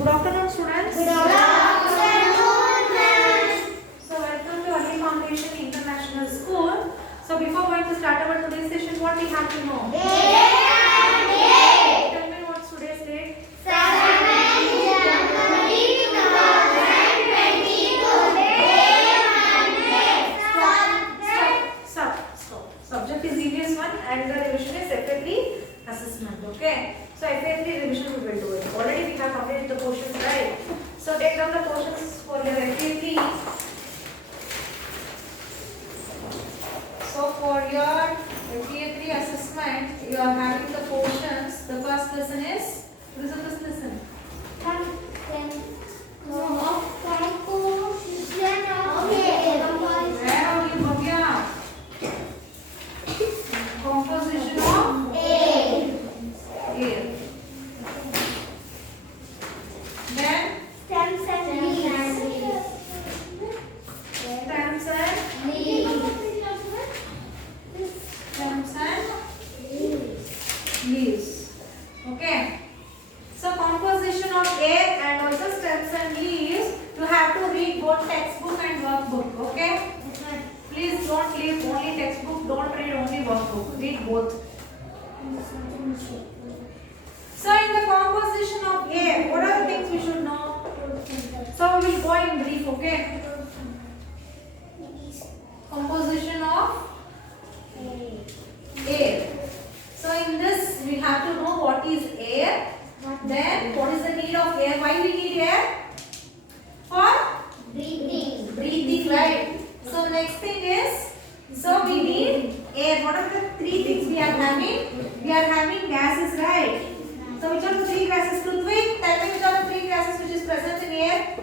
Good afternoon, students. Good afternoon, ma'am. So, welcome to Early Foundation International School. So, before going to start our today's session, what we have to know? Tell me what's today's date? 7 January 2022. Stop. Subject is EVS 1 and the revision is FA3 assessment. Okay. So, FA3 revision we will do it. Already we have completed the portions, right? So, take down the portions for your FA3. So, for your FA3 assessment, you are having the portions. The first lesson is, what is the first lesson? Where are you, Bhavya? Composition of air. Then stems and leaves. Okay. So composition of air and also stems and leaves. You have to read both textbook and workbook. Okay. Please don't read only textbook. Don't read only workbook. Read both. So in the composition of air, what are the things we should know? So we will go in brief. Okay. Composition of air. So in this we have to know what is air. Then what is the need of air? Why we need air? For breathing, right? So next thing is, so we need air. What are the three things we are having? We are having gases, right? So which are the three gases? Prithvi, tell me which are the three gases which is present in air?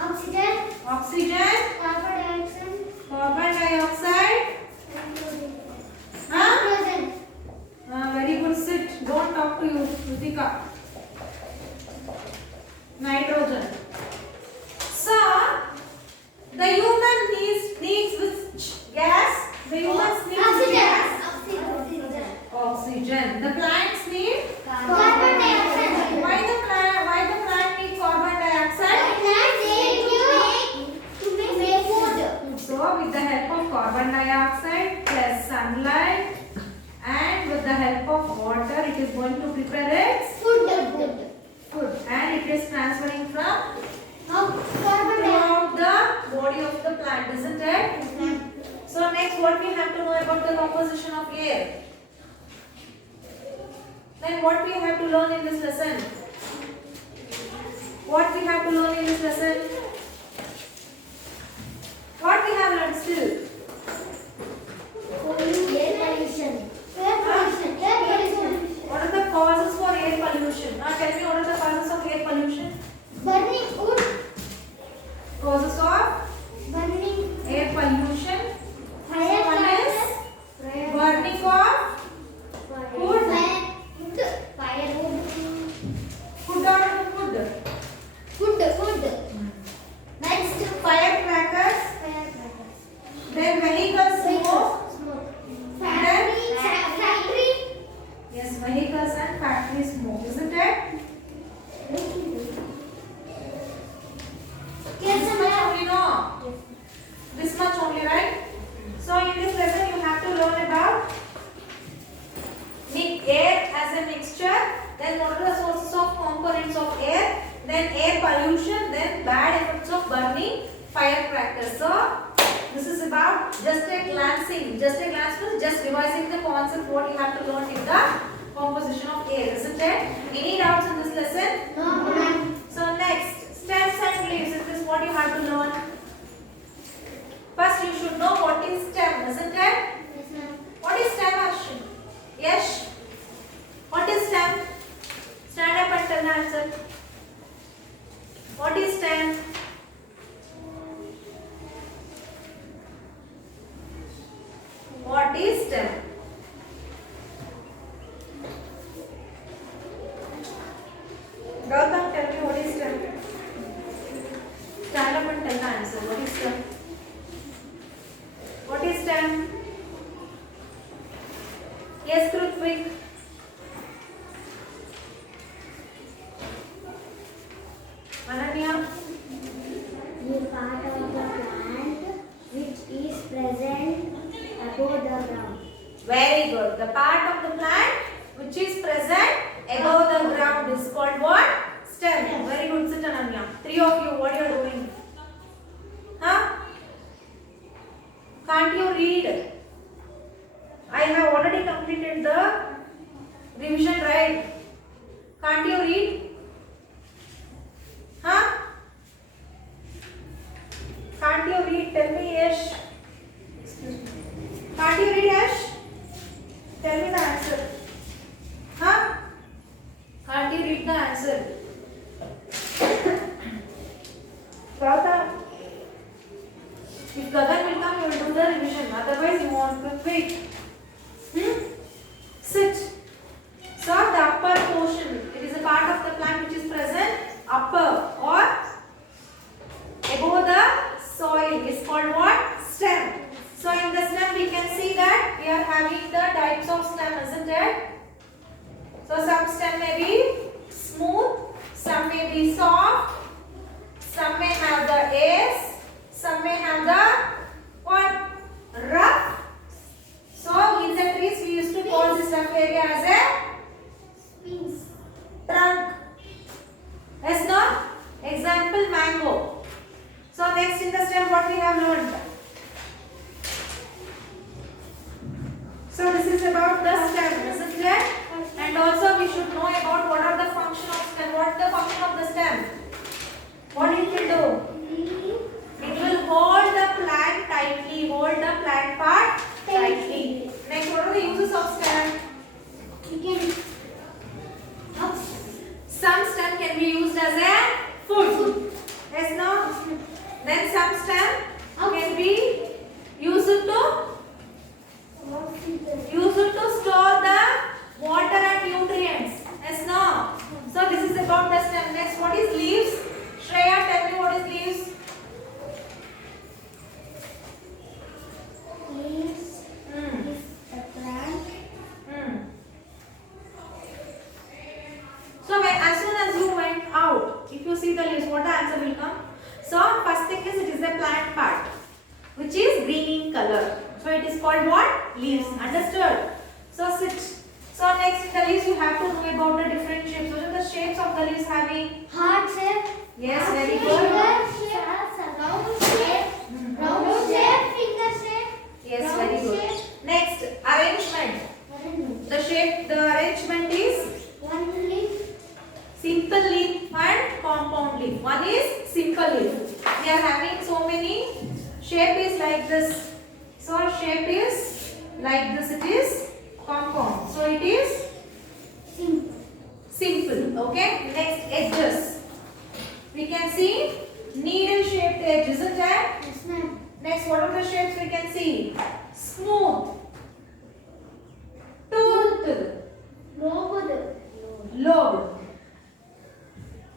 Oxygen, carbon dioxide. Huh? Very good. Sit. Don't talk to you, Ritika. Nitrogen. So the human needs which gas? The humans need which gas? Oxygen. The plants need Carbon dioxide. Why the plant need carbon dioxide? So with the help of carbon dioxide plus sunlight and with the help of water, it is going to prepare its food, and it is transferring from throughout the body of the plant, isn't it? So next, what we have to know about the composition of air? Then what we have to learn in this lesson? What we have to learn in this lesson? What we have learned still? What are the causes for air pollution? Now tell me, what are the causes of air pollution? Burning wood. Causes of Burning air pollution. fire. One is burning of food. Firewood. Food or food? Next, Firecrackers. Then vehicles smoke. Factory. Yes, vehicles and factory smoke, isn't it? This much only, no? This much only, right? So in this lesson you have to learn about air as a mixture, then what are the sources of components of air, then air pollution, then bad effects of burning firecrackers. So this is about just a glance means just revising the concept what you have to learn in the composition of air, isn't it? Any doubts in this lesson? No, ma'am. So next, stems and leaves. Is this what you have to learn? First you should know what is stem, isn't it? Yes, ma'am. What is stem, Ashwin? Yes. What is stem? Stand up and tell the answer. What is stem? What is stem? above the ground. Very good. The part of the plant which is present above the ground is called what? Stem. Very good, sit Ananya. Three of you, what you are doing? Huh? Can't you read? I have already completed the revision, right? Can't you read? Huh? Can't you read? Tell me, Yash. Can't you read, Yash? Tell me the answer. Huh? Can't you read the answer? Gautam. If Gagan will come, you will do the revision. Otherwise, you want to wait. Sit. So, the upper portion, it is a part of the plant which is present upper or above the soil is called what? Stem. So, in the stem, we can see that we are having the types of stem, isn't it? So, some stem may be smooth, some may be soft, some may have the airs, some may have the what? Rough. So, in the trees, we used to call this rough area as a Spins. trunk. Yes, no? Example, mango. So, next in the stem, what we have learned? So, this is about the stem, isn't it? And also, we should know about what are the function of stem. What is the function of the stem? What it will do? It will hold the plant tightly, hold the plant part tightly. Next, what are the uses of stem? We can Some stem can be used as a food. Yes, no? Then some stem can be used to store the water and nutrients. Yes, no? So this is about the stem. Next, what is leaves? Shreya, tell me what is leaves? leaves is the plant. So as soon as you went out, if you see the leaves, what the answer will come? So first thing is it is the plant part, which is green in color. So it is called what? Leaves. Understood? So sit. So next in the leaves you have to know about the different shapes. What are the shapes of the leaves having? Heart shape. Yes, very good. Finger shape. Round shape. Round shape. Finger shape. Yes, round very good. shape. Next, arrangement. The shape, the arrangement is One leaf. simple leaf and compound leaf. One is simple leaf. We are having so many. Shape is like this. So shape is like this. It is compound. So it is Simple. simple. Okay. Next, edges. We can see needle shaped edge, isn't it? Yes, ma'am. Next, what are the shapes we can see? Smooth, toothed, lobed.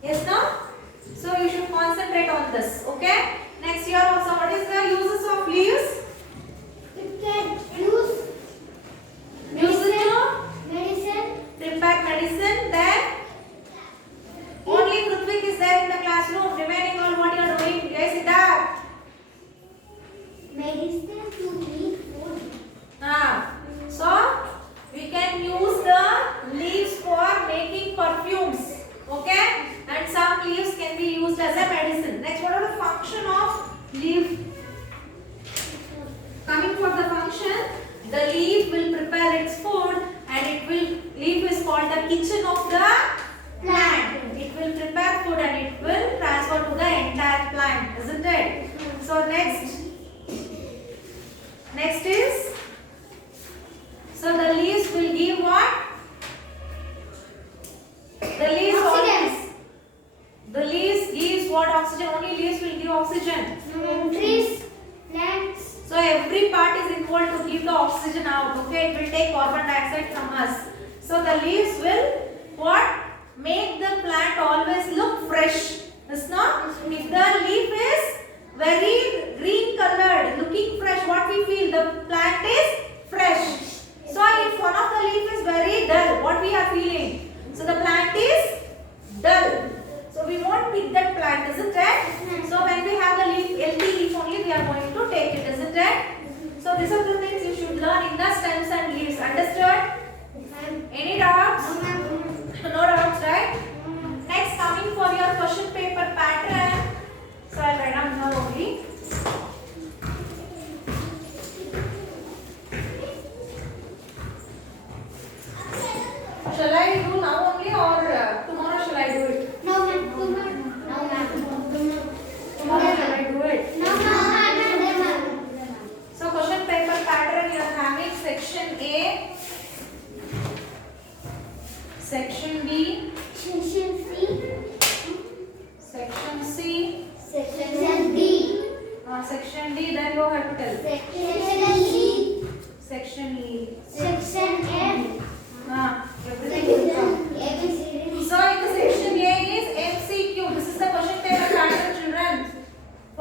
Yes, no? So you should concentrate on this. Okay. Next, here also, what is the uses of leaves? It can use Uses to medicine. prepare medicine. Then only Krithvik is there in the classroom. Remaining all what you are doing? Yes, Siddharth. Medicine to eat food. So we can use the leaves for making perfumes. Okay, and some leaves can be used as a medicine. Next, what are the function of leaf? Coming for the function, the leaf will prepare its food, and leaf is called the kitchen of the plant. It will prepare food and it will transfer to the entire plant, isn't it? So next is, so the leaves will give what? The leaves Oxygen. The leaves gives what? Oxygen. Only leaves will give oxygen. Trees, plants. So every part is involved to give the oxygen out. Okay, it will take carbon dioxide from us. So the leaves will what? Make the plant always look fresh. It's not? If the leaf is very green colored, looking fresh, what we feel? The plant is fresh. So if one of the leaf is very dull, what we are feeling? So the plant is dull. So we won't pick that plant, isn't it? So when we have the leaf, healthy leaf only, we are going to take it, isn't it? So these are the things you should learn.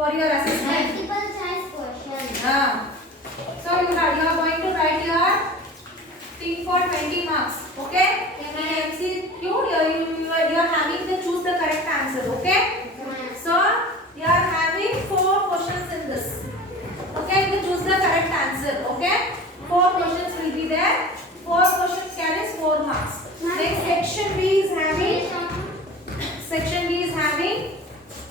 for your assessment. Multiple choice question. So you are going to write your thing for 20 marks. Okay? In MCQ, you are having to choose the correct answer. Okay? So you are having 4 questions in this. Okay? You choose the correct answer. Okay? 4 questions will be there. 4 questions carries 4 marks. Next section B is having. Section B is having.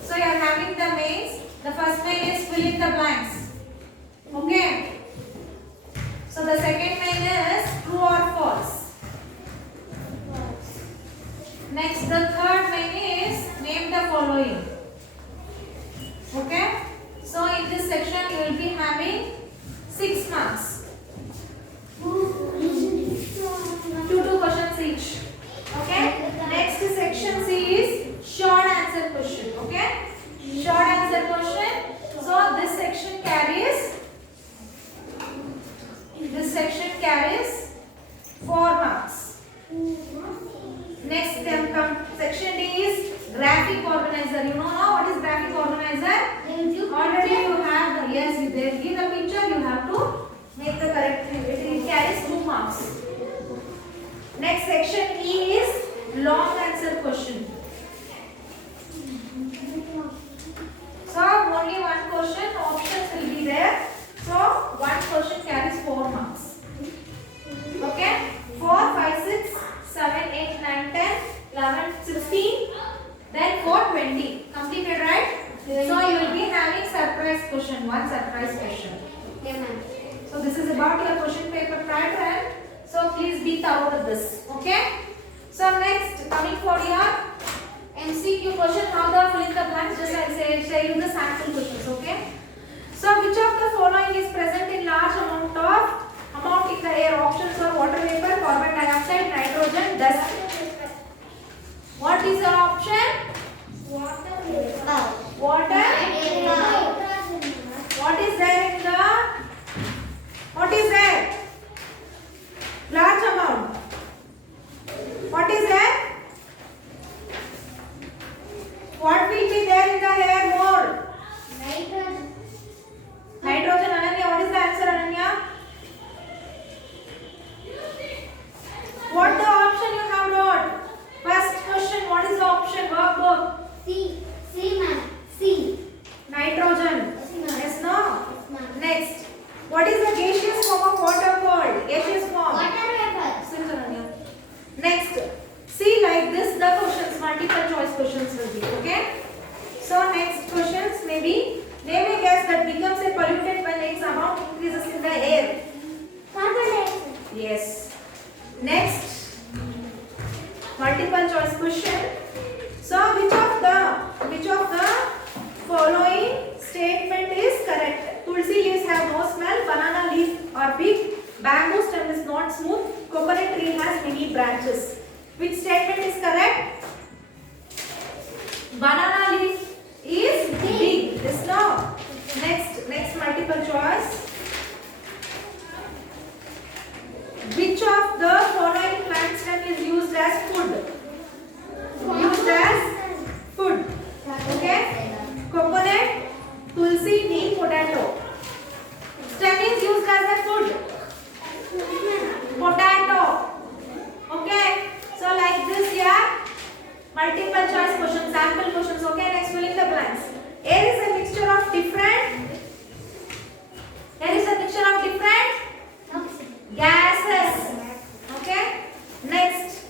So you are having the mains. The first main is fill in the blanks. Okay. So the second main is true or false. Next, the third main is name the following. Okay. So in this section you will be having 6 marks. 2 questions each. Okay. Next section C is short answer question. Okay. Short answer question. So this section carries 4 marks. Next section D is graphic organizer. You know now what is graphic organizer? Already you have the, yes, they give the picture, you have to make the correct thing. It carries 2 marks. Next section E is long answer question. So only one question, options will be there. So one question carries 4 marks. Okay? 4, 5, 6, 7, 8, 9, 10, 11, 16, then 4, 20. Completed, right? So you will be having surprise question, one surprise question. So this is about your question paper pattern. So please be thorough with this. Okay? So next, coming for your MCQ question, how the fill in the blanks, just I say you the sample questions. Okay? So which of the following is present in large amount in the air? Options are water vapor, carbon dioxide, nitrogen, dust. What is your option? Water vapor. Water. What is there in the? What is there? Large amount. What is there? What will be there in the air more? Nitrogen. Nitrogen. Ananya, what is the answer, Ananya? What the option you have wrote? First question, what is the option? Workbook. C. C, ma'am. C. Nitrogen. Yes, no? Yes, ma'am. Next. What is the gaseous form of water called? Gaseous form. Water vapor. Simple, Ananya. Next. See, like this, the questions, multiple choice questions will be. Okay? So, next questions may be, name a gas that becomes a pollutant when its amount increases in the air. Carbon dioxide. Yes. Next, multiple choice question. So which of the following statement is correct? Tulsi leaves have no smell, banana leaves are big, bamboo stem is not smooth, coconut tree has many branches. Which statement is correct? Banana leaf is big. Yes, no. Next multiple choice. Which of the following plant stem is used as food? Used as food. Okay? Coconut, tulsi, neem, potato. Stem is used as a food. Potato. Okay? So like this here, multiple choice questions, sample questions. Okay? Next, filling the blanks. Air is a mixture of different. Air is a mixture of different gases. Okay? Next.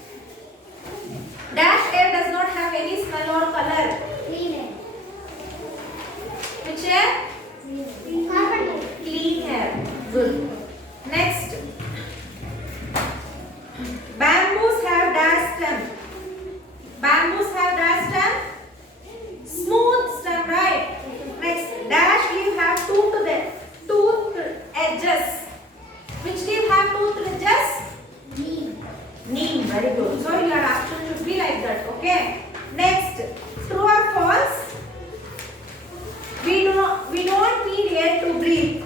Dash air does not have any smell or color. Clean air. Which air? Carbon dioxide. Clean air. Good. Next. Bamboos have dash stem. Bamboos have dash stem. Smooth stem, right? Next. Dash leaf have toothed edges. Which leaf have toothed edges? Neem. Neem. Very good. So your option should be like that. Okay. Next. True or false? We don't need air to breathe.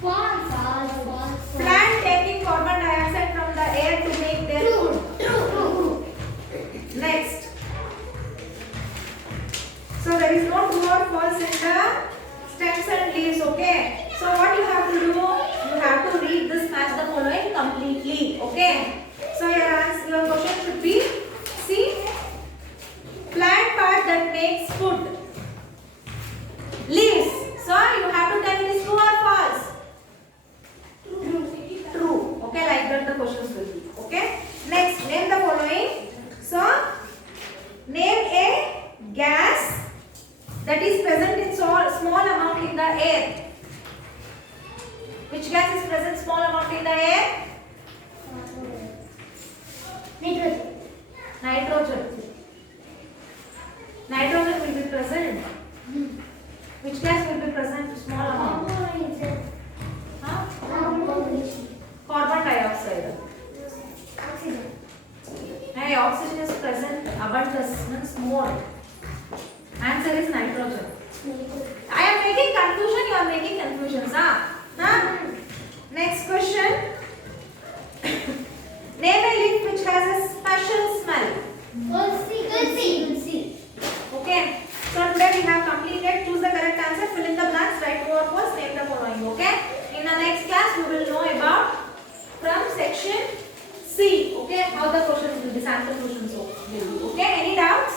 False. False. False. Plant taking carbon dioxide from the air to make their food. True. Next. So there is no true or false in the stems and leaves. Okay. So what you have to do? You have to read this match the following completely. Okay. So your question should be see plant part that makes food. Leaves. So you have to tell it is true or false. True. Okay, like that the questions will be. Okay. Next, name the following. So name a gas that is present in small amount in the air. Which gas is present small amount in the air? Nitrogen. Nitrogen. Nitrogen will be present. Which gas will be present small amount? Huh? Carbon dioxide. Oxygen. Hey, oxygen is present abundance means more. Answer is nitrogen. I am making confusion, you are making confusions. Huh? Next question. Name a leaf which has a special smell. Tulsi. Okay. So today we have completed. Choose the correct answer. Fill in the blanks. Write true or false. Name the following. Okay. In the next class we will know about from section C. Okay. How the questions will be. Sample questions will be. Okay. Any doubts?